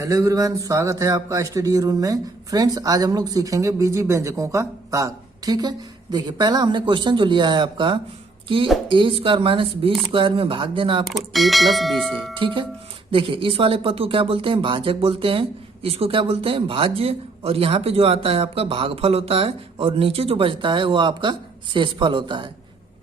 Hello everyone, स्वागत है आपका स्टडी रूम में। फ्रेंड्स, आज हम लोग सीखेंगे बीजी व्यंजकों का भाग। ठीक है, देखिए पहला हमने क्वेश्चन जो लिया है आपका कि ए स्क्वायर माइनस बी स्क्वायर में भाग देना आपको ए प्लस बी से। ठीक है, देखिए इस वाले पद को क्या बोलते हैं? भाजक बोलते हैं। इसको क्या बोलते हैं? भाज्य। और यहाँ पे जो आता है आपका भागफल होता है, और नीचे जो बचता है वो आपका शेषफल होता है।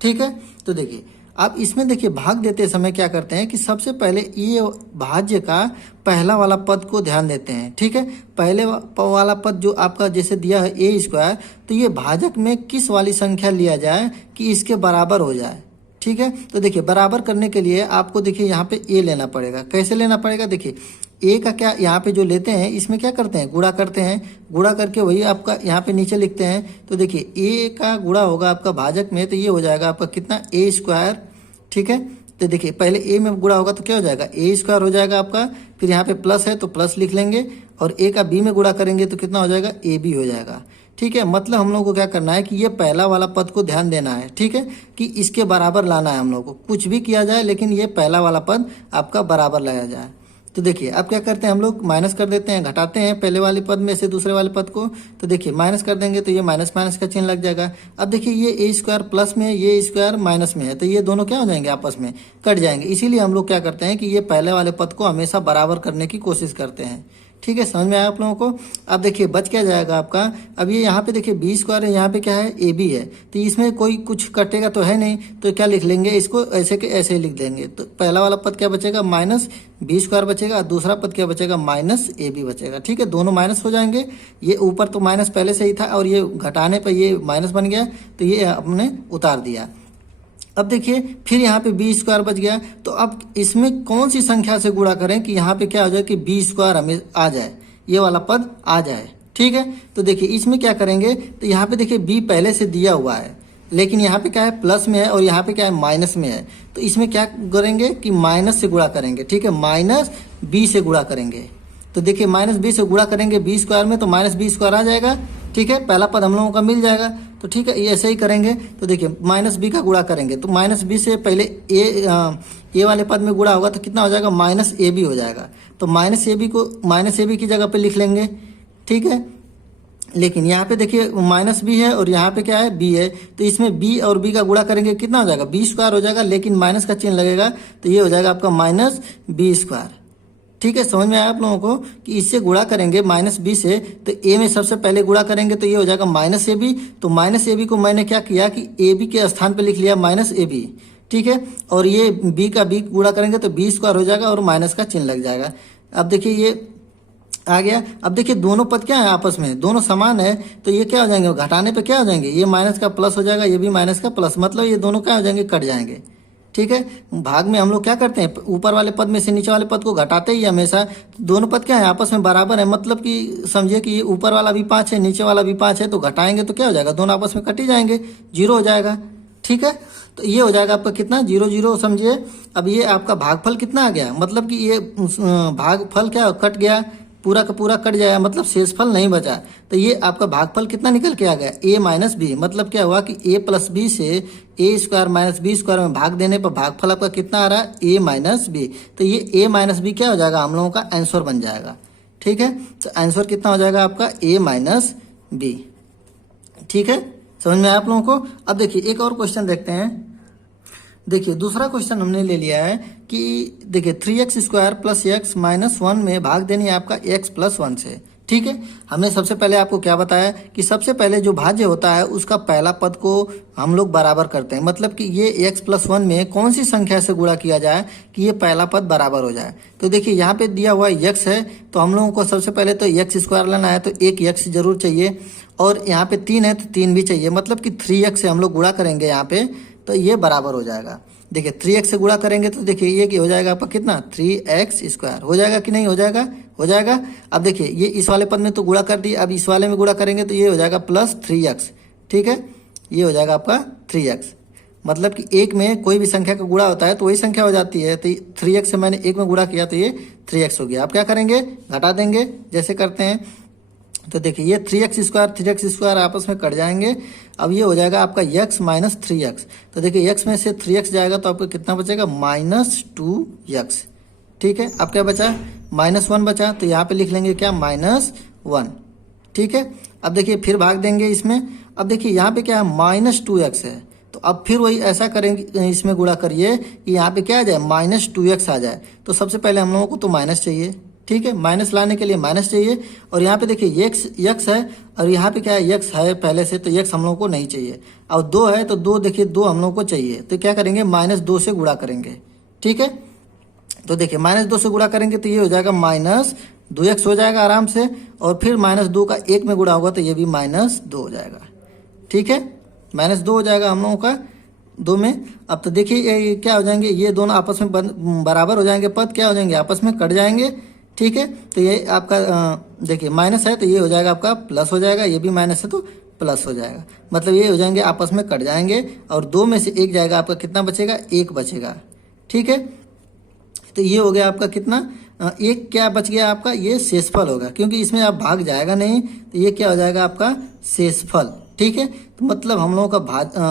ठीक है, तो देखिए आप इसमें देखिए भाग देते समय क्या करते हैं कि सबसे पहले ये भाज्य का पहला वाला पद को ध्यान देते हैं। ठीक है, पहले वाला पद जो आपका जैसे दिया है ए स्क्वायर, तो ये भाजक में किस वाली संख्या लिया जाए कि इसके बराबर हो जाए। ठीक है, तो देखिए बराबर करने के लिए आपको देखिए यहाँ पे ए लेना पड़ेगा। कैसे लेना पड़ेगा? देखिए ए का क्या यहाँ पे जो लेते हैं इसमें क्या करते हैं? गुणा करते हैं। गुणा करके वही आपका यहाँ पे नीचे लिखते हैं। तो देखिए ए का गुणा होगा आपका भाजक में, तो ये हो जाएगा आपका कितना? ए स्क्वायर। ठीक है, तो देखिए पहले ए में गुणा होगा तो क्या हो जाएगा? ए स्क्वायर हो जाएगा आपका। फिर यहाँ पे प्लस है तो प्लस लिख लेंगे, और ए का बी में गुणा करेंगे तो कितना हो जाएगा? ए बी हो जाएगा। ठीक है, मतलब हम लोग को क्या करना है कि ये पहला वाला पद को ध्यान देना है। ठीक है, कि इसके बराबर लाना है हम लोग को। कुछ भी किया जाए लेकिन ये पहला वाला पद आपका बराबर लाया जाए। तो देखिए अब क्या करते हैं हम लोग? माइनस कर देते हैं, घटाते हैं पहले वाले पद में से दूसरे वाले पद को। तो देखिए माइनस कर देंगे तो ये माइनस माइनस का चिन्ह लग जाएगा। अब देखिए ये ए स्क्वायर प्लस में है, ये स्क्वायर माइनस में है, तो ये दोनों क्या हो जाएंगे? आपस में कट जाएंगे। इसीलिए हम लोग क्या करते हैं कि ये पहले वाले पद को हमेशा बराबर करने की कोशिश करते हैं। ठीक है, समझ में आया आप लोगों को? अब देखिए बच क्या जाएगा आपका? अब ये यहाँ पे देखिए बी स्क्वायर है, यहाँ पे क्या है? ए बी है। तो इसमें कोई कुछ कटेगा तो है नहीं, तो क्या लिख लेंगे? इसको ऐसे के ऐसे लिख देंगे। तो पहला वाला पद क्या बचेगा? माइनस बी स्क्वायर बचेगा। दूसरा पद क्या बचेगा? माइनस ए बी बचेगा। ठीक है, दोनों माइनस हो जाएंगे। ये ऊपर तो माइनस पहले से ही था, और ये घटाने पर ये माइनस बन गया, तो ये हमने उतार दिया। अब देखिए फिर यहाँ पे बी स्क्वायर बच गया। तो अब इसमें कौन सी संख्या से गुणा करें कि यहाँ पे क्या हो जाए कि बी स्क्वायर हमें आ जाए, ये वाला पद आ जाए। ठीक है, तो देखिए इसमें क्या करेंगे? तो यहाँ पे देखिए बी पहले से दिया हुआ है, लेकिन यहाँ पे क्या है? प्लस में है, और यहाँ पे क्या है? माइनस में है। तो इसमें क्या करेंगे कि माइनस से गुणा करेंगे। ठीक है, माइनस बी से गुणा करेंगे। तो देखिए माइनस बी से गुणा करेंगे बी स्क्वायर में, तो माइनस बी स्क्वायर आ जाएगा। ठीक है, पहला पद हम लोगों का मिल जाएगा। तो ठीक है, ये ऐसे ही करेंगे। तो देखिए माइनस बी का गुणा करेंगे, तो माइनस बी से पहले ए वाले पद में गुणा होगा तो कितना हो जाएगा? माइनस ए बी हो जाएगा। तो माइनस ए बी को माइनस ए बी की जगह पे लिख लेंगे। ठीक है, लेकिन यहाँ पे देखिए माइनस बी है और यहाँ पे क्या है? बी है। तो इसमें बी और बी का गुणा करेंगे, कितना हो जाएगा? बी स्क्वायर हो जाएगा, लेकिन माइनस का चिन्ह लगेगा, तो ये हो जाएगा आपका माइनस बी स्क्वायर। ठीक है, समझ में आया आप लोगों को कि इससे गुणा करेंगे माइनस बी से, तो ए में सबसे पहले गुणा करेंगे तो ये हो जाएगा माइनस ए बी। तो माइनस ए बी को मैंने क्या किया कि ए बी के स्थान पे लिख लिया माइनस ए बी। ठीक है, और ये बी का बी गुणा करेंगे तो बी स्क्वायर हो जाएगा, और माइनस का चिन्ह लग जाएगा। अब देखिए ये आ गया। अब देखिए दोनों पद क्या है? आपस में दोनों समान है, तो ये क्या हो जाएंगे? घटाने पे क्या हो जाएंगे? ये माइनस का प्लस हो जाएगा, ये भी माइनस का प्लस, मतलब ये दोनों क्या हो जाएंगे? कट जाएंगे। ठीक है, भाग में हम लोग क्या करते हैं? ऊपर वाले पद में से नीचे वाले पद को घटाते ही हमेशा। दोनों पद क्या है? आपस में बराबर है, मतलब कि समझिए कि ये ऊपर वाला भी 5 है, नीचे वाला भी 5 है, तो घटाएंगे तो क्या हो जाएगा? दोनों आपस में कट ही जाएंगे, 0 हो जाएगा। ठीक है, तो ये हो जाएगा आपका कितना? 0 0, समझिए। अब ये आपका भागफल कितना आ गया? मतलब कि ये भागफल क्या कट गया, पूरा का पूरा कट जाएगा, मतलब शेषफल नहीं बचा। तो ये आपका भागफल कितना निकल के आ गया? ए माइनस बी। मतलब क्या हुआ कि ए प्लस बी से ए स्क्वायर माइनस बी स्क्वायर में भाग देने पर भागफल आपका कितना आ रहा है? ए माइनस बी। तो ये ए माइनस बी क्या हो जाएगा? हम लोगों का आंसर बन जाएगा। ठीक है, तो आंसर कितना हो जाएगा आपका? ए माइनस बी। ठीक है, समझ में आया आप लोगों को? अब देखिए एक और क्वेश्चन देखते हैं। देखिए दूसरा क्वेश्चन हमने ले लिया है कि देखिए 3x square plus x minus 1 में भाग देनी है आपका x प्लस 1 से। ठीक है, हमने सबसे पहले आपको क्या बताया कि सबसे पहले जो भाज्य होता है उसका पहला पद को हम लोग बराबर करते हैं। मतलब कि ये x प्लस 1 में कौन सी संख्या से गुणा किया जाए कि ये पहला पद बराबर हो जाए। तो देखिए यहाँ पे दिया हुआ x है, तो हम लोगों को सबसे पहले तो x स्क्वायर लेना है, तो एक x जरूर चाहिए, और यहाँ पे 3 है तो 3 भी चाहिए। मतलब कि 3x से हम लोग गुणा करेंगे यहाँ पे, तो ये बराबर हो जाएगा। देखिए 3x से गुणा करेंगे तो देखिए ये क्या हो जाएगा आपका? कितना? 3x स्क्वायर हो जाएगा कि नहीं हो जाएगा? हो जाएगा। अब देखिए ये इस वाले पद में तो गुणा कर दिए, अब इस वाले में गुणा करेंगे तो ये हो जाएगा प्लस 3x। ठीक है, ये हो जाएगा आपका 3x। मतलब कि एक में कोई भी संख्या का गुणा होता है तो वही संख्या हो जाती है। तो 3x से मैंने एक में गुणा किया तो ये 3x हो गया। अब क्या करेंगे? घटा देंगे जैसे करते हैं। तो देखिए ये 3x स्क्वायर आपस में कट जाएंगे। अब ये हो जाएगा आपका x माइनस 3x। तो देखिए x में से 3x जाएगा तो आपको कितना बचेगा? Minus 2x। ठीक है। अब क्या बचा, -1 बचा, तो यहाँ पे लिख लेंगे क्या, -1, ठीक है। अब देखिए फिर भाग देंगे इसमें। अब देखिए यहाँ पे क्या है, -2x है, तो अब फिर वही ऐसा करेंगे, इसमें गुणा करिए कि यहाँ पे क्या आ जाए, -2x आ जाए। तो सबसे पहले हम लोगों को तो माइनस चाहिए, ठीक है, माइनस लाने के लिए माइनस चाहिए। और यहाँ पे देखिए यक्स है, और यहाँ पे क्या है, यक्स है पहले से, तो यक्स हम लोगों को नहीं चाहिए। और 2 है तो 2, देखिए 2 हम लोगों को चाहिए, तो क्या करेंगे, -2 से गुणा करेंगे, ठीक है। तो देखिए -2 से गुणा करेंगे तो ये हो जाएगा -2x हो जाएगा आराम से, और फिर -2 का 1 में गुणा होगा तो ये भी -2 हो जाएगा, ठीक है। -2 हो जाएगा हम लोगों का 2 में। अब तो देखिए ये क्या हो जाएंगे, ये दोनों आपस में बराबर हो जाएंगे, पद क्या हो जाएंगे, आपस में कट जाएंगे, ठीक है। तो ये आपका देखिए माइनस है तो ये हो जाएगा आपका प्लस हो जाएगा, ये भी माइनस है तो प्लस हो जाएगा, मतलब ये हो जाएंगे आपस में कट जाएंगे, और 2 में से 1 जाएगा, आपका कितना बचेगा, 1 बचेगा, ठीक है। तो ये हो गया आपका कितना, 1 क्या बच गया आपका, ये शेषफल होगा, क्योंकि इसमें आप भाग जाएगा नहीं, तो ये क्या हो जाएगा आपका शेषफल, ठीक है। तो मतलब हम लोगों का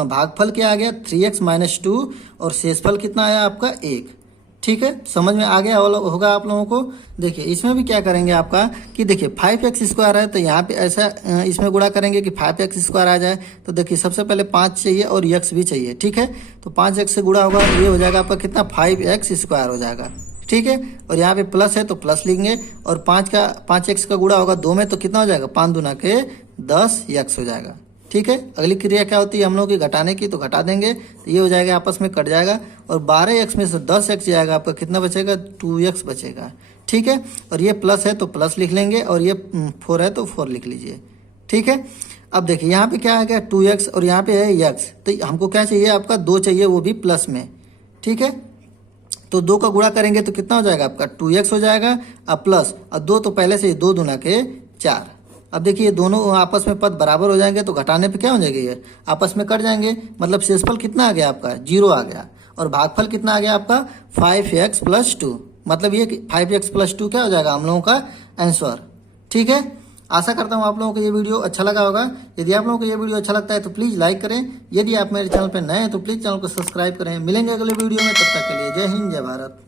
भागफल क्या आ गया, 3x - 2, और शेषफल कितना आया आपका 1, ठीक है। समझ में आ गया होगा आप लोगों को। देखिए इसमें भी क्या करेंगे आपका कि देखिए 5x² है, तो यहाँ पे ऐसा इसमें गुणा करेंगे कि 5x² आ जाए। तो देखिए सबसे पहले 5 चाहिए और x भी चाहिए, ठीक है। तो 5x से गुणा होगा, ये हो जाएगा आपका कितना, 5x² हो जाएगा, ठीक है। और यहाँ पे प्लस है तो प्लस लिखेंगे, और 5x का गुणा होगा 2 में, तो कितना हो जाएगा, 5 दूना के 10x हो जाएगा, ठीक है। अगली क्रिया क्या होती है हम लोग की, घटाने की, तो घटा देंगे, तो ये हो जाएगा आपस में कट जाएगा, और 12x में से 10x जाएगा, आपका कितना बचेगा, 2x बचेगा, ठीक है। और ये प्लस है तो प्लस लिख लेंगे, और ये 4 है तो 4 लिख लीजिए, ठीक है। अब देखिए यहाँ पे क्या आ गया, 2x, और यहाँ पे है x, तो हमको क्या चाहिए, आपका 2 चाहिए, वो भी प्लस में, ठीक है। तो 2 का गुणा करेंगे तो कितना हो जाएगा आपका, 2x हो जाएगा, अब प्लस, और 2 तो पहले से 2 दूना के 4। अब देखिए दोनों आपस में पद बराबर हो जाएंगे, तो घटाने पे क्या हो जाएगा, ये आपस में कट जाएंगे, मतलब शेषफल कितना आ गया आपका, 0 आ गया, और भागफल कितना आ गया आपका, 5x + 2, मतलब ये 5x + 2 क्या हो जाएगा हम लोगों का आंसर, ठीक है। आशा करता हूँ आप लोगों को ये वीडियो अच्छा लगा होगा। यदि आप लोगों को ये वीडियो अच्छा लगता है तो प्लीज़ लाइक करें, यदि आप मेरे चैनल पर नए हैं तो प्लीज़ चैनल को सब्सक्राइब करें। मिलेंगे अगले वीडियो में, तब तक के लिए जय हिंद, जय भारत।